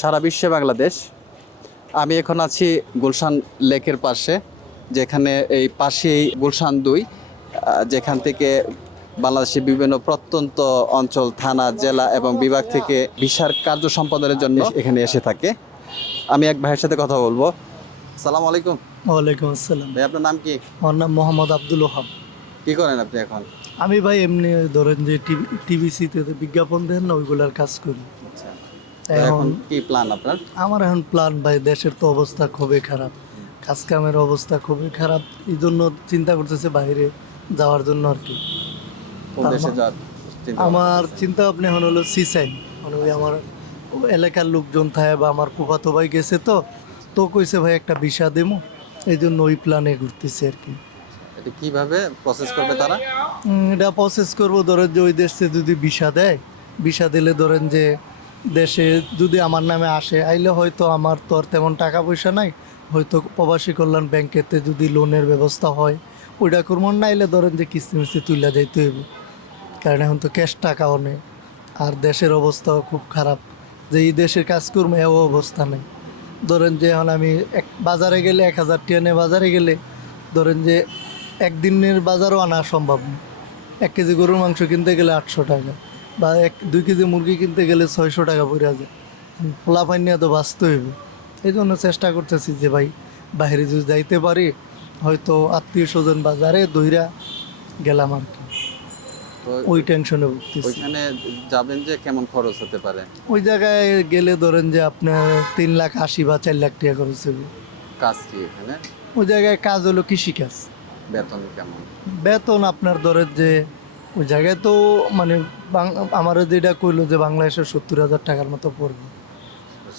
সারা বিশ্বে বাংলাদেশ। আমি এখন আছি গুলশান লেকের পাশে, যেখানে এই পাশেই গুলশান ২, যেখান থেকে বাংলাদেশের বিভিন্ন প্রত্যন্ত অঞ্চল, থানা, জেলা এবং বিভাগ থেকে ভিসার কার্য সম্পাদনের জন্য এখানে এসে থাকে। আমি এক ভাইয়ের সাথে কথা বলবো। সালাম আলাইকুম। ওয়ালাইকুম আসসালাম। ভাই, আপনার নাম কি? আমার নাম মোহাম্মদ আব্দুল ওহাব। কি করেন আপনি এখন? আমি ভাই এমনি ধরেন যে টিভিসিতে বিজ্ঞাপন দেন না, ওইগুলার কাজ করি। আচ্ছা, তো এখন এখন কি প্ল্যান আপনার? আমার এখন প্ল্যান ভাই, দেশের তো অবস্থা খুবই খারাপ, কাজ কামের অবস্থা খুবই খারাপ, এই জন্য চিন্তা করতেছে বাইরে যাওয়ার জন্য আর কি। কোন দেশে যাওয়ার চিন্তা ভাবনা আমার করছেন? চিন্তা ভাবনা এখন হলো সিসাইন, মানে ওই আমার এলাকার লোকজন থাকে বা আমার ফুফাতো ভাই গেছে, তো কইছে ভাই একটা ভিসা দেবো, এই জন্য ওই প্ল্যানে ঘুরতেছে আর কি। এটা কিভাবে প্রসেস করবে তারা? এটা প্রসেস করবো, ধরেন যে ওই দেশে যদি ভিসা দেয়, ভিসা দিলে ধরেন যে দেশে যদি আমার নামে আসে, আইলে হয়তো আমার তো আর তেমন টাকা পয়সা নাই, হয়তো প্রবাসী কল্যাণ ব্যাংকেতে যদি লোনের ব্যবস্থা হয় ওইটা করবো, না আইলে ধরেন যে কিস্তি মিস্তি তুইলা যাইতে হইব, কারণ এখন তো ক্যাশ টাকাও নেই, আর দেশের অবস্থাও খুব খারাপ, যে এই দেশের কাজ করবো এও অবস্থা নেই। ধরেন যে এখন আমি বাজারে গেলে 1,000 টাকা নিয়ে বাজারে গেলে ধরেন যে একদিনের বাজারও আনা সম্ভব না। 1 কেজি গরুর মাংস কিনতে গেলে 800 টাকা, বা 2 কেজি মুরগি কিনতে গেলে 600 টাকা পড়ে যায়। পোলাপাইন নিয়ে তো বাঁচতে হইব, এই জন্য চেষ্টা করতেছি যে ভাই বাইরে যদি যাইতে পারি, হয়তো আত্মীয় স্বজন বাজারে দইরা গেলাম আর কি, তো ওই টেনশনে ভুগতেছি। ওইখানে যাবেন যে কেমন খরচ হতে পারে? ওই জায়গায় গেলে ধরেন যে আপনার 3,80,000 বা 4,00,000 টাকা খরচ হবে। কাজ কি এখানে? ওই জায়গায় কাজ হলো কৃষিকাজ। বেতন কেমন? বেতন আপনার ধরেন যে ওই জায়গায় তো মানে আমার যেটা কইলো যে বাংলাদেশের 70,000 টাকার মতো পড়বে।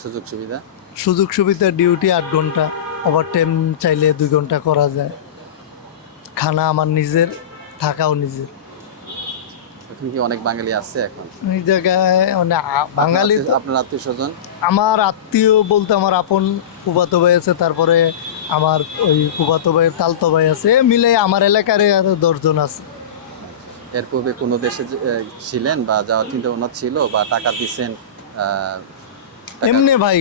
সুযোগ সুবিধা? সুযোগ সুবিধা ডিউটি 8 ঘন্টা, ওভার টাইম চাইলে 2 ঘন্টা করা যায়, খানা আমার নিজের, থাকাও নিজের। ওখানে কি অনেক বাঙালি আছে এখন? এই জায়গায় মানে বাঙালি তো, আপনার আত্মীয় স্বজন? আমার আত্মীয় বলতে আমার আপন ফুফাতো ভাই আছে, তারপরে আমার ওই ফুফাতো ভাইয়ের তালতো ভাই আছে, মিলে আমার এলাকার আরো 10 জন আছে। এর পূর্বে কোনো দেশে ছিলেন বা যাওয়ার চিন্তা ভাবনা ছিল বা টাকা দিচ্ছেন? এমনি ভাই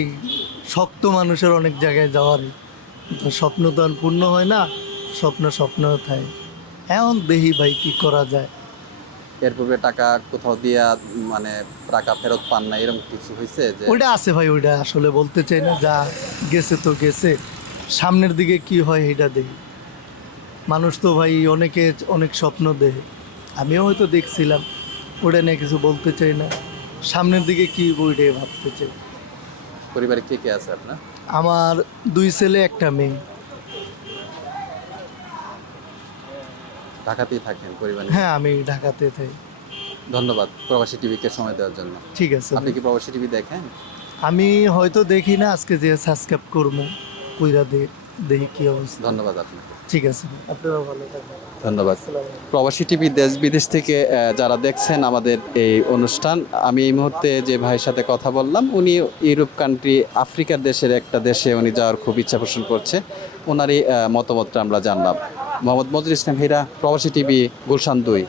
শক্ত মানুষের অনেক জায়গায় যাওয়ার, তো স্বপ্ন তো আর পূর্ণ হয় না, স্বপ্ন থাকে। এখন দেখি ভাই কি করা যায়। এর পূর্বে টাকা কোথাও দিয়া মানে টাকা ফেরত পান না, এরকম কিছু হয়েছে যে? ওইটা আছে ভাই, ওইটা আসলে বলতে চাই না, যা গেছে তো গেছে, সামনের দিকে কি হয় এটা দেখি। মানুষ তো ভাই অনেকে অনেক স্বপ্ন দেখে, আমিও হয়তো দেখছিলাম, ওটা নিয়ে কিছু বলতে চাই না, সামনের দিকে কি ওইটাই ভাবতে চাই। পরিবারে কে কে আছে আপনার? আমার 2 ছেলে 1 মেয়ে। ঢাকাতেই থাকেন পরিবার নিয়ে? হ্যাঁ, আমি ঢাকাতে থাকি। ধন্যবাদ প্রবাসী টিভিকে সময় দেওয়ার জন্য। ঠিক আছে আপনি ভাই। কি প্রবাসী টিভি দেখেন? আমি হয়তো দেখি না, আজকে যে সাবস্ক্রাইব করবো, কইরা দেখি কি অবস্থা। ধন্যবাদ আপনাকে। ঠিক আছে, আপনারাও ভালো থাকবেন। ধন্যবাদ। আসসালামু আলাইকুম। প্রবাসী টিভি দেশ বিদেশ থেকে যারা দেখছেন আমাদের এই অনুষ্ঠান, আমি এই মুহূর্তে যে ভাইয়ের সাথে কথা বললাম, উনি ইউরোপ কান্ট্রি, আফ্রিকার দেশের একটা দেশে উনি যাওয়ার খুব ইচ্ছা পোষণ করছে। ওনারই মতামতটা আমরা জানলাম। মোহাম্মদ মজরুল ইসলাম হীরা, প্রবাসী টিভি, গুলশান 2।